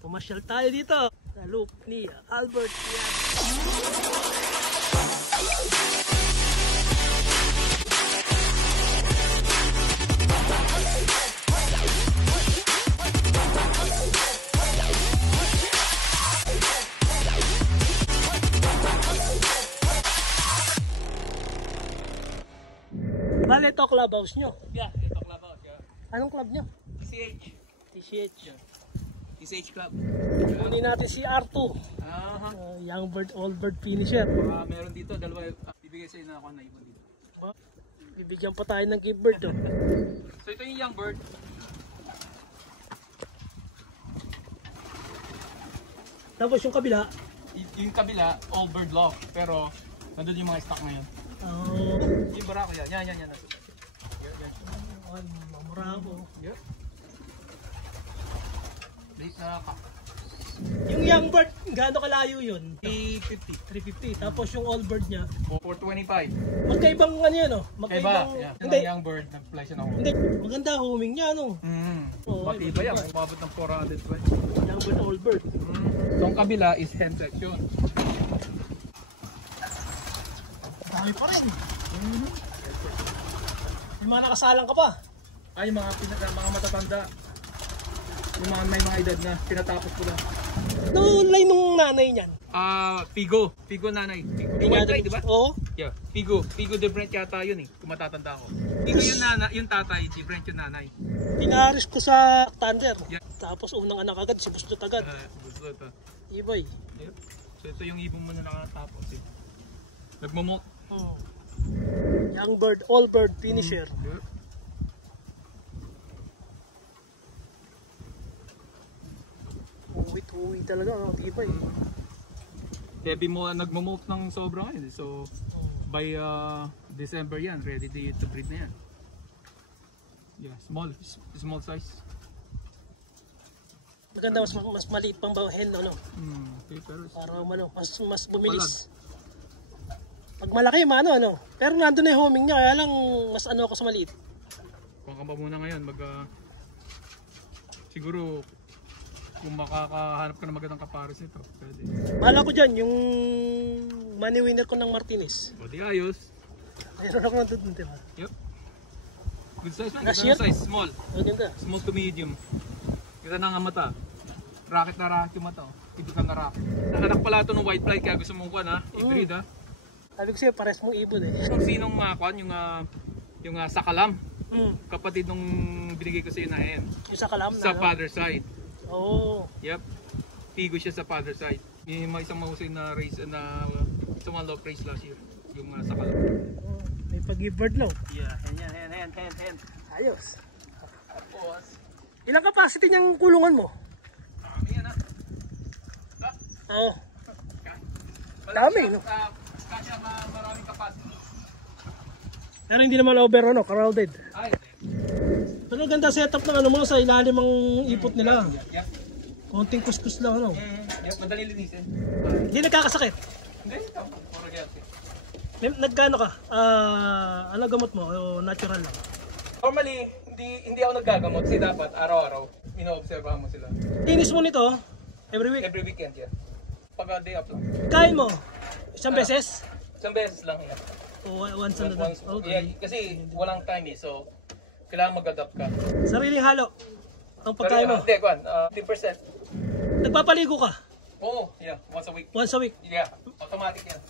Pumasyal tayo dito sa loop ni Albert Yan. Bale, ito clubhouse nyo? Yeah, ito clubhouse. Yeah. Anong club nyo? TCH. TCH. Yeah. TCH Club. Kunin natin si R2. Young bird, old bird finisher. Meron dito, dalawa. Bibigay sa'yo na ako na ibon dito. Bibigyan pa tayo ng give bird. Oh. So ito yung young bird. Tapos yung kabila? Yung kabila, old bird lock. Pero nandun yung mga stock ngayon. Yung barako yan. Yan. Yan. Mamurako. Yep. Late na ka. Yung young bird, gaano kalayo yun? 350. 350. Tapos yung old bird niya? 425. Magkaibang ano yan, oh? Magkaiba. Yeah. Hindi. Yung young bird, nag-fly siya na ako. Hindi. Maganda homing niya, no? Matiba yan. Umabot ng 420. Young bird, old bird. So ang kabila is hen section. Dami pa rin. May mga nakasalang ka pa. Ay, mga matatanda. Yung mga may mga edad na, pinatapos ko lang. No line nung nanay niyan. Figo. Figo nanay. Figo. Yung white line, di ba? Oo. Yeah. Figo. Figo de Brent yata yun eh, kung matatanda ko. Figo yung tatay, si Brent yung nanay. Pinaris ko sa Thunder. Yeah. Tapos unang anak agad, si Bustot agad. Bustot. Ibay. Yep. So ito yung ibon mo na nakatapos eh. Nagmamot. Young bird, old bird, finisher. Yep. Uwi talaga, no? Ibay. Heavy mo, nagmamote ng sobra ngayon eh. So by December yan, ready to breed na yan. Yeah, small size. Maganda, mas maliit pang hen, ano? Okay, pero para mas bumilis. Pag malaki, ano? Pero nandun na yung homing niya, kaya lang mas ano ako sa maliit. Kung ka pa muna ngayon, siguro kung makakahanap ka na magandang kapares nito, pwede. Bahala ko dyan, yung money winner ko ng Martinez. O di ayos. Mayroon ako nandun, diba? Yep. Good size man, Last good year? size, small. Maganda. Small to medium. Kita na nga mata. Racket na racket yung mata. Tipikan na racket. Nakanak pala ito ng white fly kaya gusto mong kuha na, i-breed ha. Sabi ko sa'yo, pares mong ibon eh. Kung sinong kuhan, yung sakalam. Kapatid nung binigay ko sa iyo na hen. Yung sa kalam na, Sa father side. Oo. Yep. Figo siya sa father side. Yung isang mahusay na race na isang mga lock race last year. Yung sakalam. May pag-give bird low. Yeah, hen. Ayos. Tapos, Ilang capacity niyang kulungan mo? marami yan ha. Oo. Dami, no? Kasi maraming capacity. Pero hindi naman over, crowded. Ay, Pero ganda setup ng ano mo sa ilalim ang ipot nila. yep. Konting kuskus lang, ano? Yep, madali linisin. Hindi nagkakasakit. Hindi, puro healthy. Nagkano ka? Ano gamot mo? O natural lang? Normally, hindi ako naggagamot kasi dapat araw-araw ino-obserbahan mo sila. Linis mo nito every week? Every weekend yan. Pag day up lang. Kain mo? Isang beses? Isang beses lang yan. O once a day? Once, Okay. yeah, kasi walang time eh, so kailangan mag-adapt ka. Sariling halo ang pagkain mo? Hindi, Kwan, 10%. Nagpapaligo ka? Oo, yeah, once a week. Once a week? Yeah, automatic yan.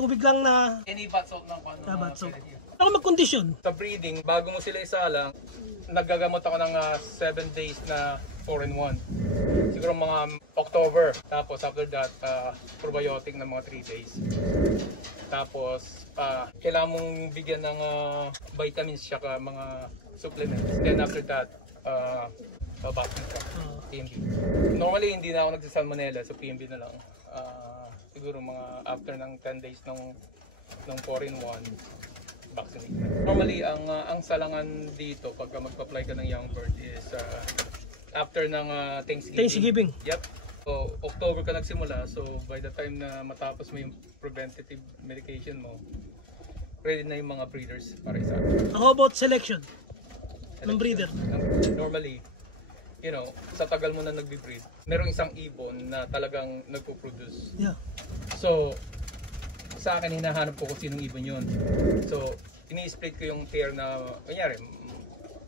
Tubig lang na Any bath salt ng Kwan. bath salt. Ano mag-condition? Sa breeding, bago mo sila isalang, naggagamot ako ng 7 days na 4-in-1. Siguro mga October. Tapos after that, probiotic na mga 3 days. Tapos, kailangan mong bigyan ng vitamins tsaka mga supplements. Then after that, babaksin ka. PMB. Normally, hindi na ako nagsasalmonella, so PMB na lang. Siguro mga after ng 10 days ng 4-in-1. Vaccinate. Normally, ang salangan dito pagka magpa-apply ka ng young bird is after ng Thanksgiving. Yep. So, October ka nagsimula. So, by the time na matapos mo yung preventative medication mo, ready na yung mga breeders para isa. How about selection ng breeder? Normally, you know, sa tagal mo na nagbe-breed, merong isang ibon na talagang nagpo-produce. Yeah. So, sa akin, hinahanap ko kung sinong ibon yun. So, ini-split ko yung pair na, kunyari,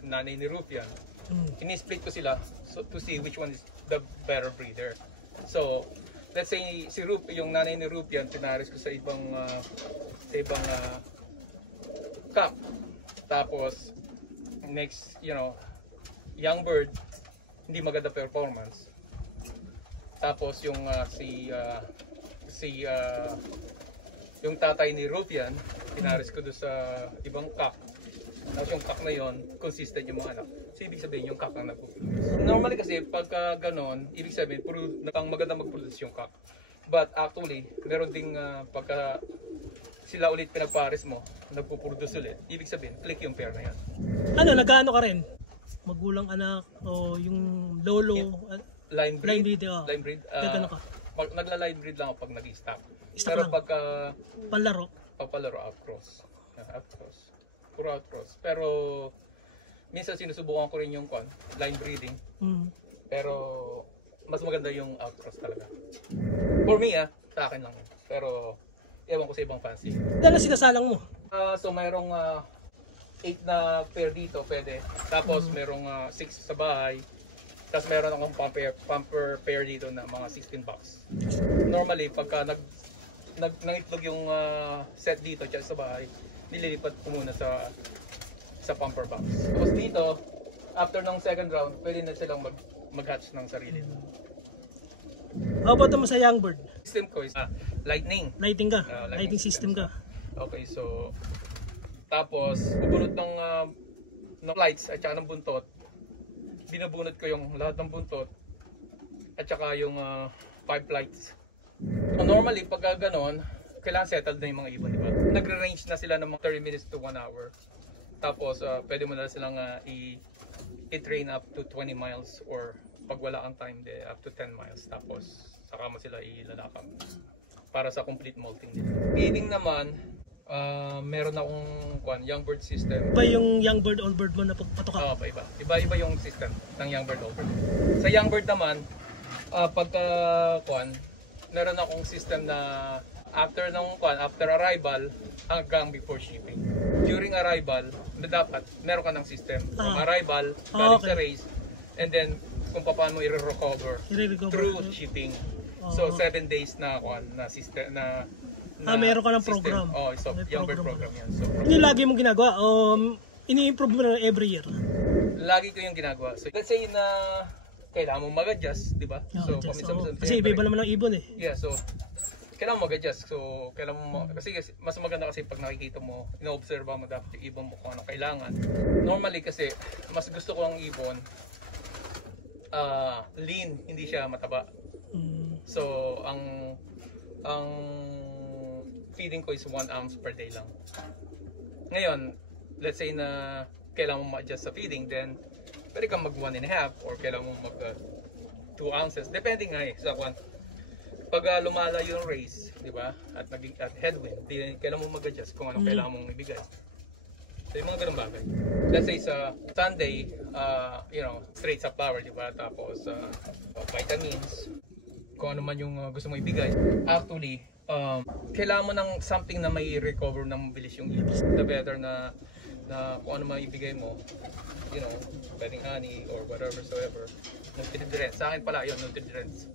nanay ni Rupian. Ini-split ko sila to see which one is the better breeder. So, let's say si yung nanay ni Rupian, pinaris ko sa ibang cock. Tapos, next, you know, young bird, hindi maganda performance. Tapos yung yung tatay ni Rupian, pinaris ko doon sa ibang cock. Tapos yung cock na yon, consistent yung mga anak. So ibig sabihin yung cock ang nagpo-produce. Normally kasi pagka ganon, ibig sabihin pang maganda mag-produce yung cock. But actually, meron ding pagka sila ulit pinagpares mo, nagpo-produce ulit, ibig sabihin, click yung pair na yan. Ano, nag-ano ka rin? Magulang anak o yung lolo? Line breed. Line breed. Gagano ka? Nagla-line breed lang ako pag nag-stock. Pero lang. Pagka palaro? Palaro, outcross. Outcross. Puro outcross. Pero minsan sinusubukan ko rin yung line breeding. Pero mas maganda yung outcross talaga. For me sa akin lang. Pero ewan ko sa ibang fancy. Dala sinasalang mo? So mayroong 8 na pair dito pwede. Tapos merong 6 sa bahay. Tapos meron akong pumper pair dito na mga 16 bucks. Normally pagka nangitlog yung set dito dyan sa bahay, nililipat ko muna sa pumper box. Tapos dito, after ng second round, pwede na silang mag-hatch ng sarili. How about naman sa young bird? System ko is lightning. Lighting ka? Lighting system ka? Okay, so tapos bubunot ng lights at saka ng buntot. Binubunot ko yung lahat ng buntot at saka yung 5 lights. So normally, pagka ganon, kailangan settled na yung mga ibon, di ba? Nagre-range na sila ng mga 30 minutes to 1 hour. Tapos, pwede mo na silang i-train up to 20 miles or pag wala ang time, up to 10 miles. Tapos, saka mo sila ilalakap para sa complete molting nila. Feeding naman, meron akong young bird system. Iba yung young bird, old bird mo na pagpatoka? Oo, iba. Iba yung system ng young bird, old bird. Sa young bird naman, pagka meron akong system na after arrival hanggang before shipping. During arrival, dapat meron ka ng system. From arrival, galing sa race, and then kung paano mo i-recover through shipping. So 7 days na system na meron ka ng system. program. So young bird program yan. So, hindi lagi mong ginagawa o ini-improve mo na every year? Lagi ko yung ginagawa. So let's say na kailangan mong mag-adjust, di ba? So, kasi iba-iba naman ang ibon eh. Yeah, so kailangan mo mag-adjust. So, kailangan mo kasi mas maganda kasi pag nakikita mo, ino-observe mo dapat yung ibon mo kung ano kailangan. Normally kasi mas gusto ko ang ibon lean, hindi siya mataba. So, ang feeding ko is 1 ounce per day lang. Ngayon, let's say na kailangan mo ma-adjust sa feeding, then pwede kang mag 1.5 or kailangan mo mag 2 ounces. Depende nga sa kwan. Pag lumala yung race, di ba? At headwind, kailangan mo mag-adjust kung anong kailangan mong ibigay. So yung mga ganun bagay. Let's say sa Sunday, straight sa flour, di ba? Tapos vitamins, kung ano man yung gusto mo ibigay. Actually, kailangan mo ng something na may recover ng mabilis yung ibon. The better na kung ano man ibigay mo, pwedeng honey or whatever soever. Nutrients. Sa akin pala yun, nutrients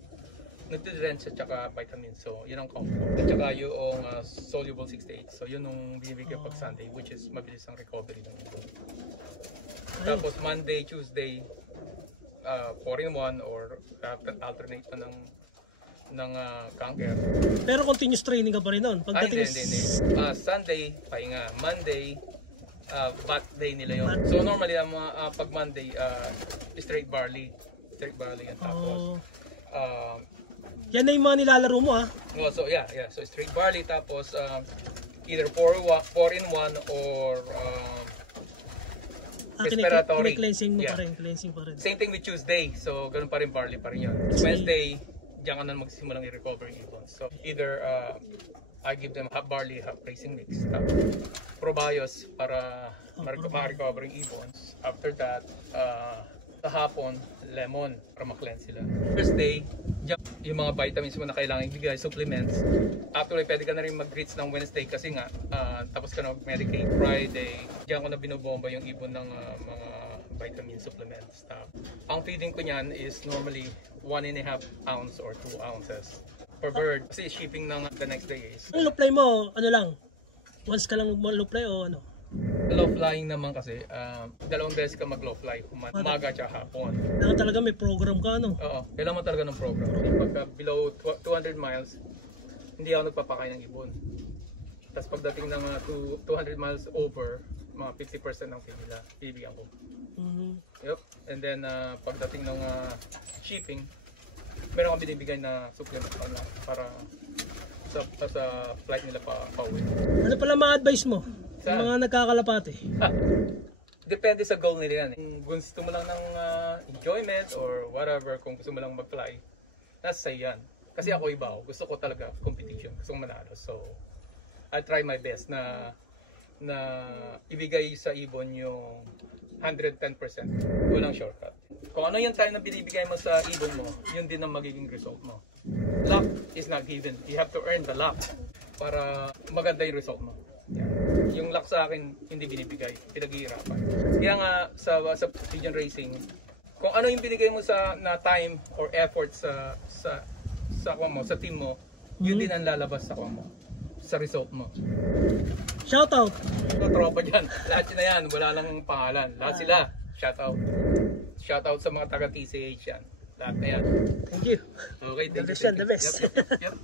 at saka vitamins. So, yun ang combo. At saka yung soluble 68. So, yun yung binibigay pag Sunday, which is mabilis ang recovery ng ibon. Tapos Monday, Tuesday, 4-in-1 or alternate pa ng canker. Pero continuous training ka pa rin nun? Hindi. Sunday, pahinga. Monday, bat day nila yun. So normally pag Monday, straight barley yan. Tapos yan na yung mga nilalaro mo so yeah, so straight barley tapos either 4-in-1 or respiratory. Cleansing mo pa rin. Same thing with Tuesday. So ganun pa rin, barley pa rin yun. Wednesday, diyan ka na magsimulang i-recover yung ibon. So either I give them half barley, half racing mix. Probios para ma-recover yung ibons. After that, Sa hapon, lemon para ma-cleanse sila. First day, yung mga vitamins mo na kailangan ibigay, supplements. Actually, pwede ka na rin mag-greets ng Wednesday kasi nga, tapos ka na mag-medicate. Friday, diyan ko na binobomba yung ibon ng mga vitamin supplements. Ang feeding ko niyan is normally 1.5 ounce or 2 ounces per bird. Kasi shipping ng the next day is... Ang low fly mo, ano lang? Once ka lang mag-low fly o ano? Low flying naman kasi, 2 beses ka mag-low fly, umaga at hapon. Kailangan talaga may program ka, ano? Oo, kailangan mo talaga ng program. Pagka below 200 miles, hindi ako nagpapakain ng ibon. Tapos pagdating ng 200 miles over, mga 50% ng feed nila, bibigyan ko. Yep. And then pagdating ng shipping, meron kang binibigay na supplement para sa flight nila pa-uwi. Ano pala ma-advise mo? Yung mga nagkakalapate. Depende sa goal nila yan. Kung gusto mo lang ng enjoyment or whatever, kung gusto mo lang mag-fly, nasa yan. Kasi ako iba ako. Gusto ko talaga competition. Gusto ko manalo. So, I try my best na ibigay sa ibon yung 110%. Walang shortcut. Kung ano yung time na binibigay mo sa ibon mo, yun din ang magiging result mo. Luck is not given. You have to earn the luck para maganda yung result mo. Yung luck sa akin, hindi binibigay. Pinaghihirapan. Kaya nga sa pigeon racing, kung ano yung binigay mo na time or effort sa team mo, yun din ang lalabas sa result mo. Shoutout! Ito, tropa dyan. Lahat na yan. Wala lang pangalan. Lahat sila. Shoutout. Shoutout sa mga taga TCH yan. Lahat na yan. Thank you. Okay, thank you. The best. Yep.